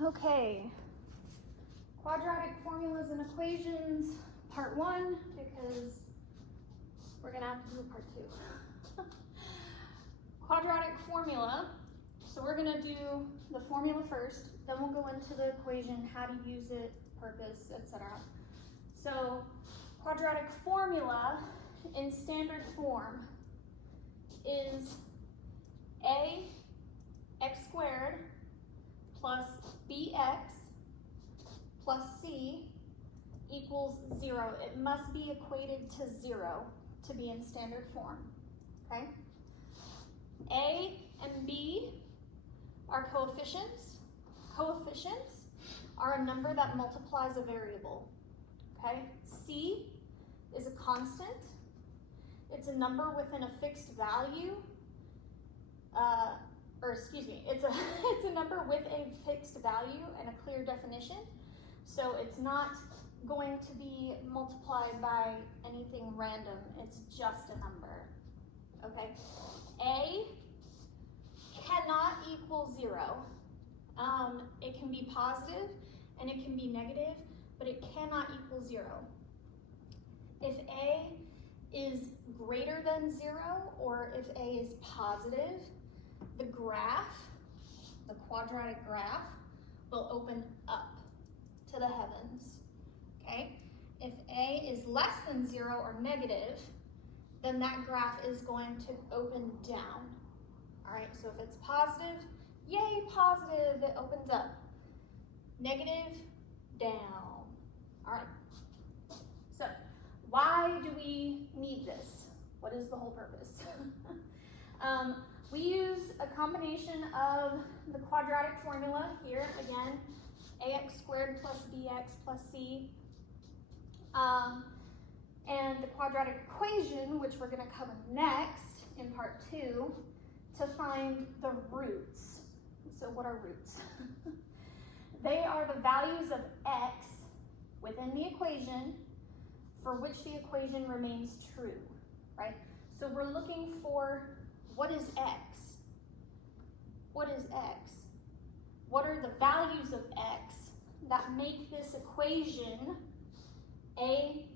Okay, quadratic formulas and equations, part 1, because we're gonna have to do part 2. Quadratic formula, so we're gonna do the formula first, then we'll go into the equation, how to use it, purpose, etc. So, quadratic formula in standard form is a x squared plus bx plus c equals 0. It must be equated to 0 to be in standard form, okay? A and b are coefficients. Coefficients are a number that multiplies a variable, okay? C is a constant. It's a number within a fixed value, it's a number with a fixed value and a clear definition. So it's not going to be multiplied by anything random. It's just a number, okay? A cannot equal 0. It can be positive and it can be negative, but it cannot equal 0. If A is greater than 0, or if A is positive, the graph, the quadratic graph, will open up to the heavens, okay? If A is less than 0 or negative, then that graph is going to open down, all right? So if it's positive, yay, positive, it opens up. Negative, down, all right? So why do we need this? What is the whole purpose? We use a combination of the quadratic formula here, again, ax squared plus bx plus c, and the quadratic equation, which we're going to cover next in part 2, to find the roots. So what are roots? They are the values of x within the equation for which the equation remains true, right? So we're looking for, what is x? What is x? What are the values of x that make this equation a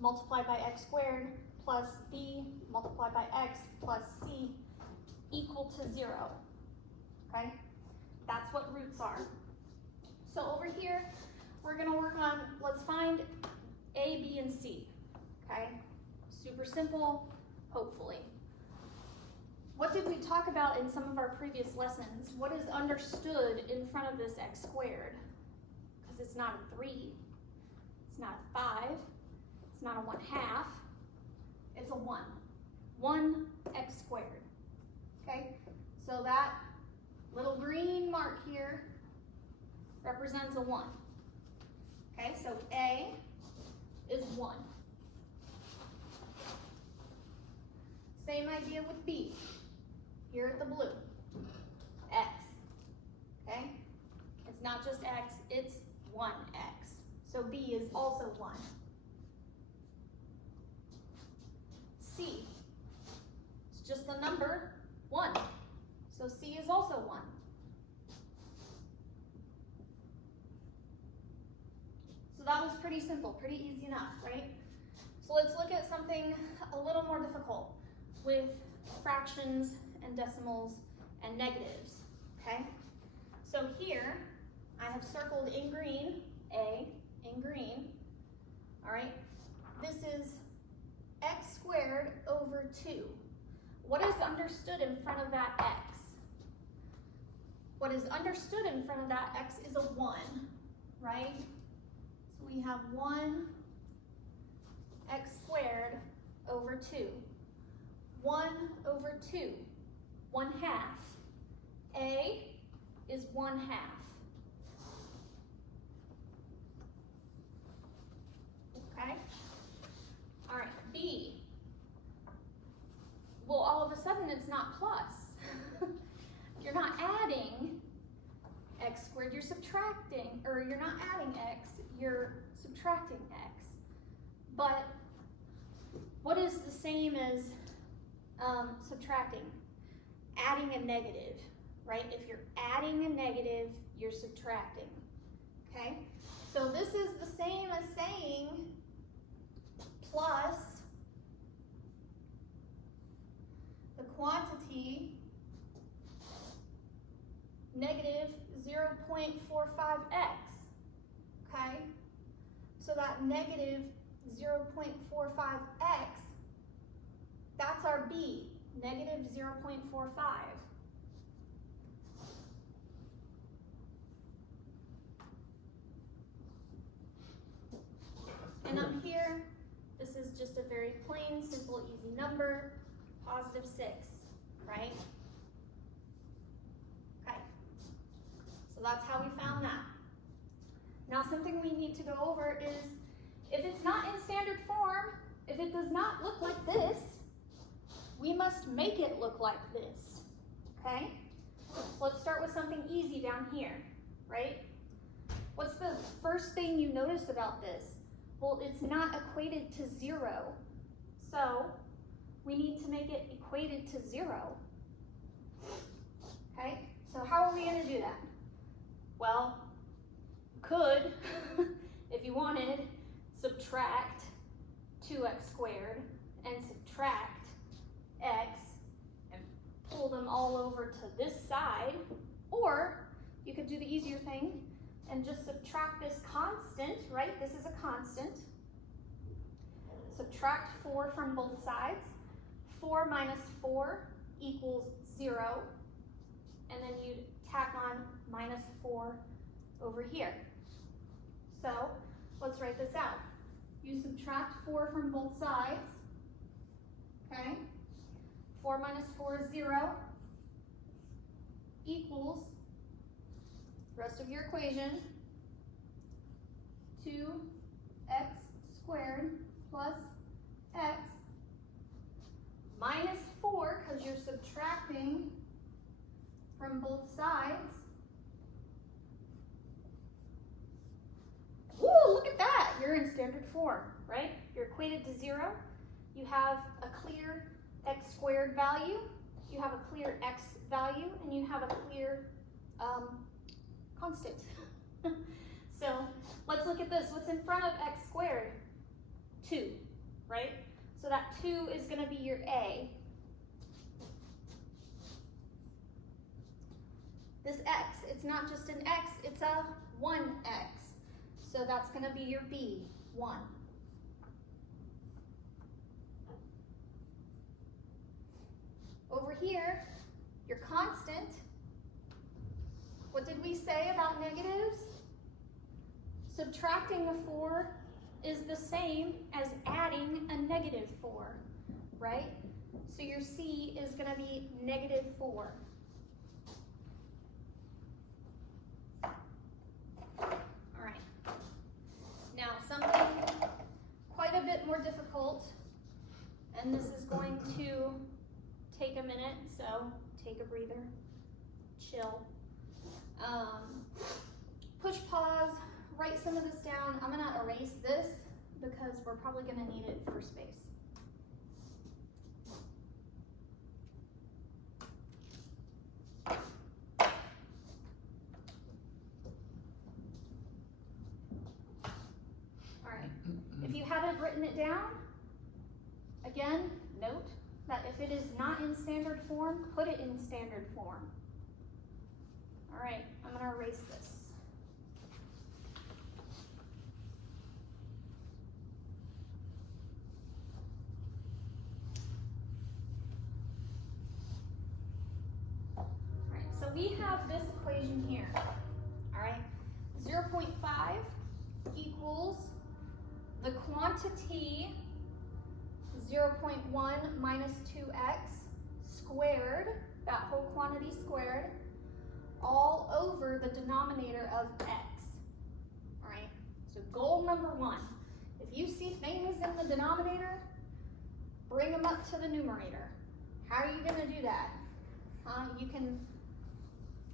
multiplied by x squared plus b multiplied by x plus c equal to 0, okay? That's what roots are. So over here, we're gonna work on, let's find A, B, and C, okay? Super simple, hopefully. What did we talk about in some of our previous lessons? What is understood in front of this x squared? Because it's not a 3, it's not a 5, it's not a 1/2, it's a 1. 1 x squared, okay? So that little green mark here represents a 1. Okay, so A is 1. Same idea with B. Here at the blue, x, okay? It's not just x, it's 1x. So B is also 1. C, it's just the number 1. So C is also 1. So that was pretty simple, pretty easy enough, right? So let's look at something a little more difficult with fractions and decimals and negatives, okay? So here, I have circled in green, A in green, all right? This is x squared over 2. What is understood in front of that x? What is understood in front of that x is a 1, right? So we have 1 x squared over 2. 1 over 2, 1/2. A is 1/2. Okay? All right, B. Well, all of a sudden it's not plus. You're not adding x squared, you're subtracting, or you're not adding x, you're subtracting x. But what is the same as subtracting? Adding a negative, right? If you're adding a negative, you're subtracting, okay? So this is the same as saying plus the quantity negative 0.45x, okay? So that negative 0.45x, that's our b, negative 0.45. And up here, this is just a very plain, simple, easy number, positive 6, right? Okay, so that's how we found that. Now something we need to go over is, if it's not in standard form, if it does not look like this, we must make it look like this, okay? So let's start with something easy down here, right? What's the first thing you notice about this? Well, it's not equated to 0. So we need to make it equated to 0. Okay, so how are we going to do that? Well, could, if you wanted, subtract 2x squared and subtract x and pull them all over to this side, or you could do the easier thing and just subtract this constant, right? This is a constant. Subtract 4 from both sides. 4 minus 4 equals 0. And then you'd tack on minus 4 over here. So let's write this out. You subtract 4 from both sides. Okay? 4 minus 4 is 0. Equals, rest of your equation, 2x squared plus x minus 4, because you're subtracting from both sides. Woo, look at that! You're in standard form, right? You're equated to 0. You have a clear x squared value, you have a clear x value, and you have a clear constant. So let's look at this. What's in front of x squared? 2, right? So that 2 is going to be your a. This x, it's not just an x, it's a 1x. So that's going to be your b, 1. Over here, your constant, what did we say about negatives? Subtracting a 4 is the same as adding a negative 4, right? So your c is going to be negative 4. All right. Now something quite a bit more difficult, and this is going to take a minute, so take a breather, chill. Push pause, write some of this down. I'm gonna erase this because we're probably gonna need it for space. All right, if you haven't written it down, again, note that if it is not in standard form, put it in standard form. All right, I'm gonna erase this. All right, so we have this equation here, all right? 0.5 equals the quantity 0.1 minus 2x squared, that whole quantity squared, all over the denominator of x. All right, so goal number 1. If you see things in the denominator, bring them up to the numerator. How are you going to do that?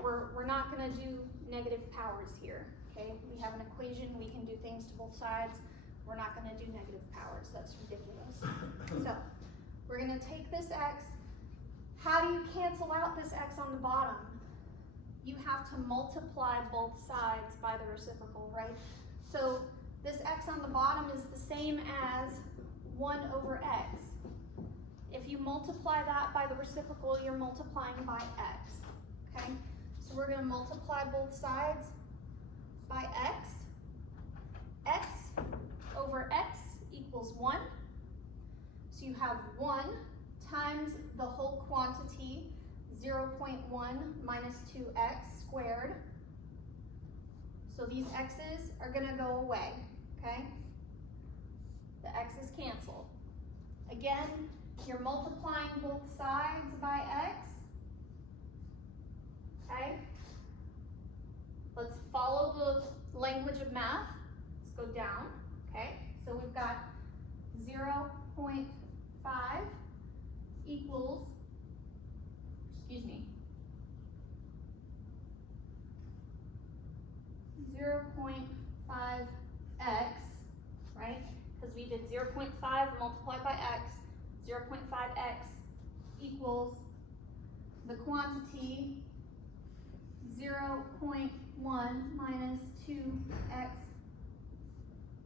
We're not going to do negative powers here, okay? We have an equation, we can do things to both sides. We're not going to do negative powers. That's ridiculous. So we're going to take this x. How do you cancel out this x on the bottom? you have to multiply both sides by the reciprocal, right? So this x on the bottom is the same as 1 over x. If you multiply that by the reciprocal, you're multiplying by x, okay? So we're going to multiply both sides by x. X over x equals 1. So you have 1 times the whole quantity, 0.1 minus 2x squared. So these x's are going to go away, okay? The x's cancel. Again, you're multiplying both sides by x, okay? Let's follow the language of math. Let's go down, okay? So we've got 0.5 equals, 0.5x, right? Because we did 0.5 multiplied by x, 0.5x equals the quantity 0.1 minus 2x,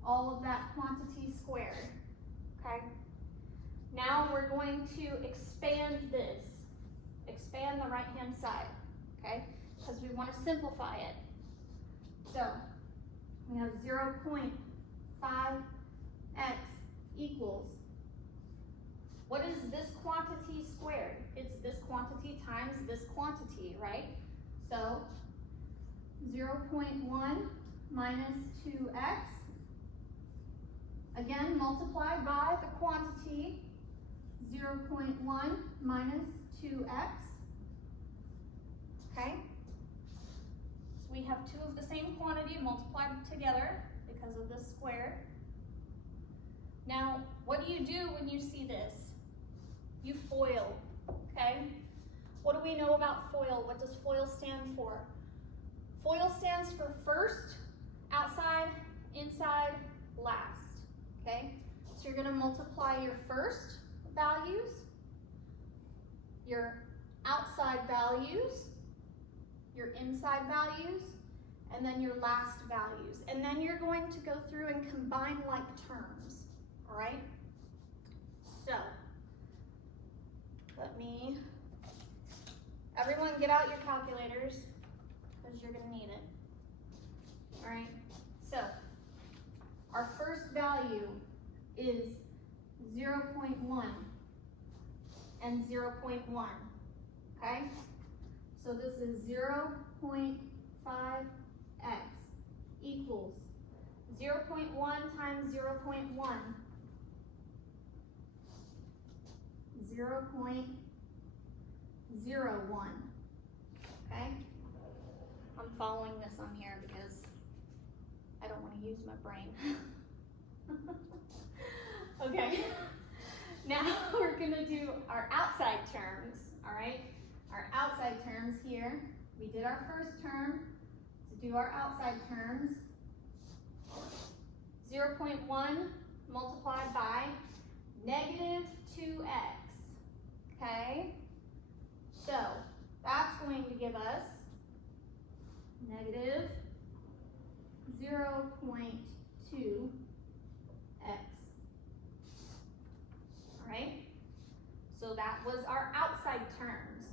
all of that quantity squared, okay? Now we're going to expand this, expand the right-hand side, okay? Because we want to simplify it. So we have 0.5x equals, what is this quantity squared? It's this quantity times this quantity, right? So 0.1 minus 2x, again multiplied by the quantity 0.1 minus 2x, okay? So we have two of the same quantity multiplied together because of this square. Now, what do you do when you see this? You FOIL, okay? What do we know about FOIL? What does FOIL stand for? FOIL stands for first, outside, inside, last, okay? So you're gonna multiply your first values, your outside values, your inside values, and then your last values. And then you're going to go through and combine like terms, all right? So, everyone get out your calculators, because you're gonna need it, all right? So, our first value is 0.1 and 0.1, okay? So this is 0.5x equals 0.1 times 0.1, 0.01, okay? I'm following this on here because I don't want to use my brain. Okay, now we're gonna do our outside terms, all right? Our outside terms here, we did our first term. To do our outside terms, 0.1 multiplied by negative 2x, okay? So that's going to give us negative 0.2x. All right? So that was our outside terms.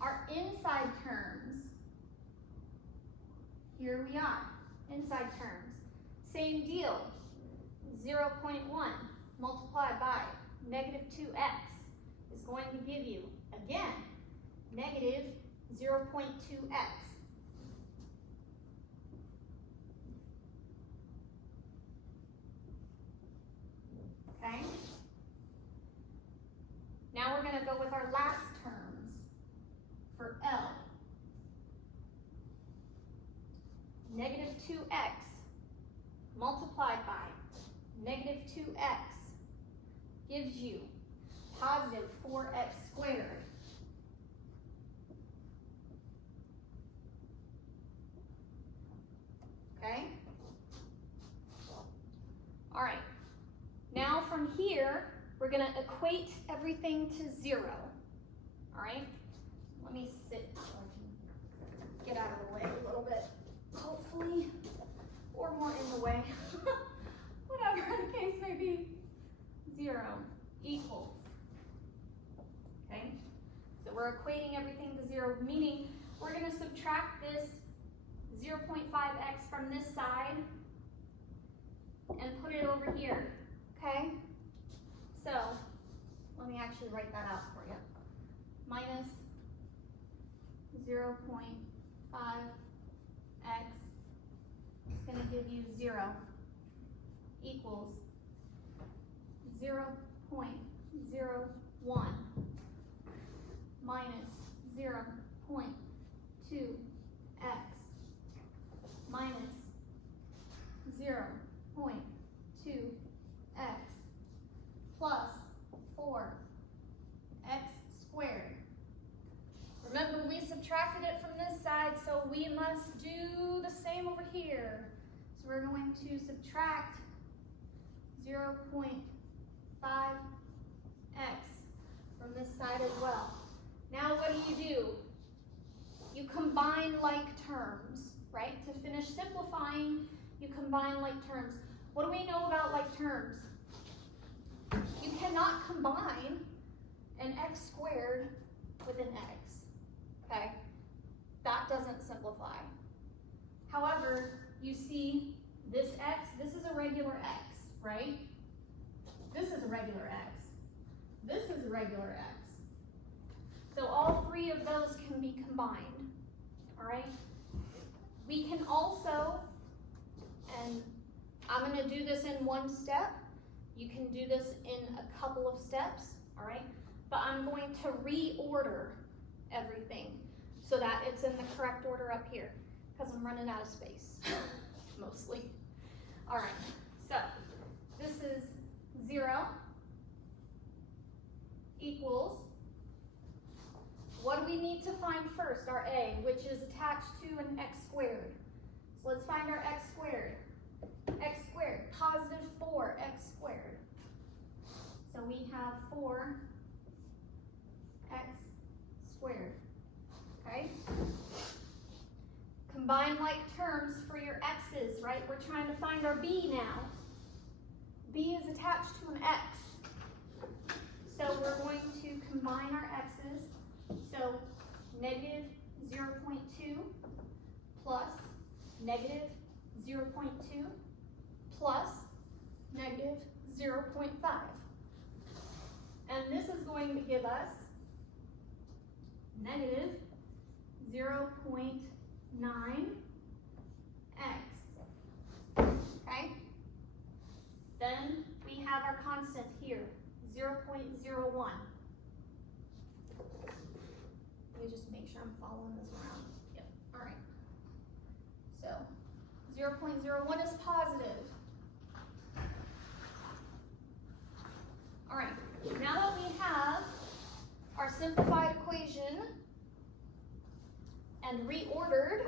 Our inside terms, here we are, inside terms. Same deal, 0.1 multiplied by negative 2x is going to give you, again, negative 0.2x. Okay? Now we're going to go with our last terms for L. Negative 2x multiplied by negative 2x gives you positive 4x squared. Okay? All right. Now from here, we're going to equate everything to 0. All right? Let me sit so I can to subtract this 0.5x from this side and put it over here, okay? So, let me actually write that out for you. Minus 0.5x is going to give you 0 equals 0.01 minus 0.2x minus 0.2x plus 4x squared. Remember, we subtracted it from this side, so we must do the same over here. So we're going to subtract 0.5x from this side as well. Now what do? You combine like terms, right? To finish simplifying, you combine like terms. What do we know about like terms? You cannot combine an x squared with an x, okay? That doesn't simplify. However, you see this x, this is a regular x, right? This is a regular x. This is a regular x. So all three of those can be combined, all right? We can also, and I'm going to do this in one step. You can do this in a couple of steps, all right? But I'm going to reorder everything so that it's in the correct order up here because I'm running out of space, mostly. All right, so this is 0 equals, what do we need to find first? Our a, which is attached to an x squared. So let's find our x squared. X squared, positive 4x squared. So we have 4x squared, okay? Combine like terms for your x's, right? We're trying to find our b now. B is attached to an x. So we're going to combine our x's. So negative 0.2 plus negative 0.2 plus negative 0.5. And this is going to give us negative 0.9x. Okay? Then we have our constant here, 0.01. Let me just make sure I'm following this around. Yep, all right. So 0.01 is positive. All right, now that we have our simplified equation and reordered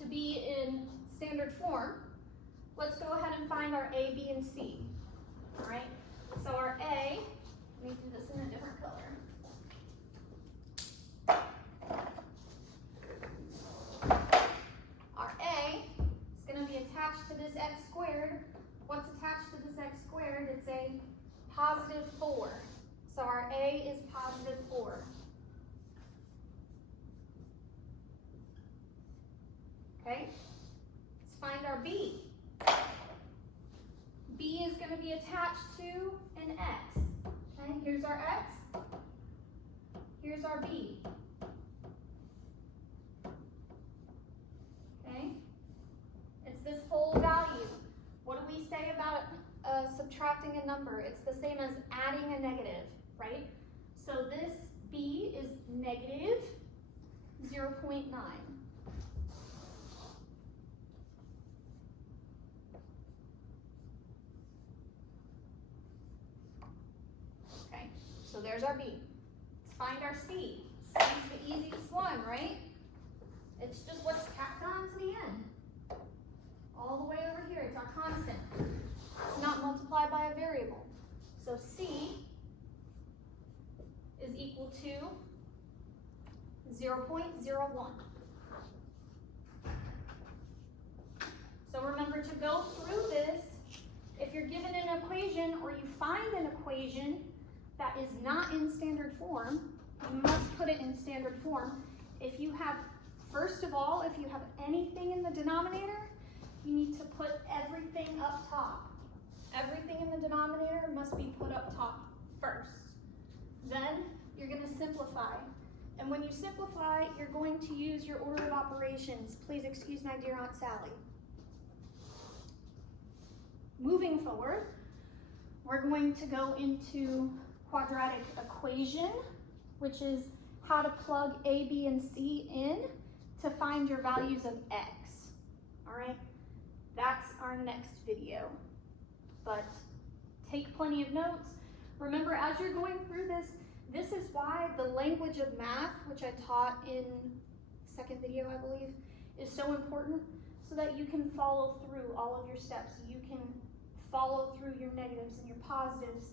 to be in standard form, let's go ahead and find our A, B, and C. All right, so our A, let me do this in a different color. Our A is going to be attached to this x squared. What's attached to this x squared? It's a positive 4. So our A is positive 4. Okay, let's find our B. B is going to be attached to an x. Okay, here's our x. Here's our B. Okay, it's this whole value. What do we say about subtracting a number? It's the same as adding a negative, right? So this B is negative 0.9. Okay, so there's our B. Let's find our C. C is the easiest one, right? It's just what's tacked on to the end. All the way over here, it's our constant. It's not multiplied by a variable. So C is equal to 0.01. So remember to go through this. If you're given an equation or you find an equation that is not in standard form, you must put it in standard form. If you have First of all, if you have anything in the denominator, you need to put everything up top. Everything in the denominator must be put up top first. Then you're going to simplify. And when you simplify, you're going to use your order of operations. Please excuse my dear Aunt Sally. Moving forward, we're going to go into quadratic equation, which is how to plug A, B, and C in to find your values of X. All right, that's our next video. But take plenty of notes. Remember, as you're going through this, this is why the language of math, which I taught in second video, I believe, is so important, so that you can follow through all of your steps. You can follow through your negatives and your positives,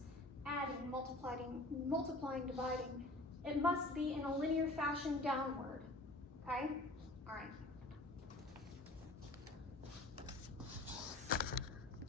adding, multiplying, dividing. It must be in a linear fashion downward, okay?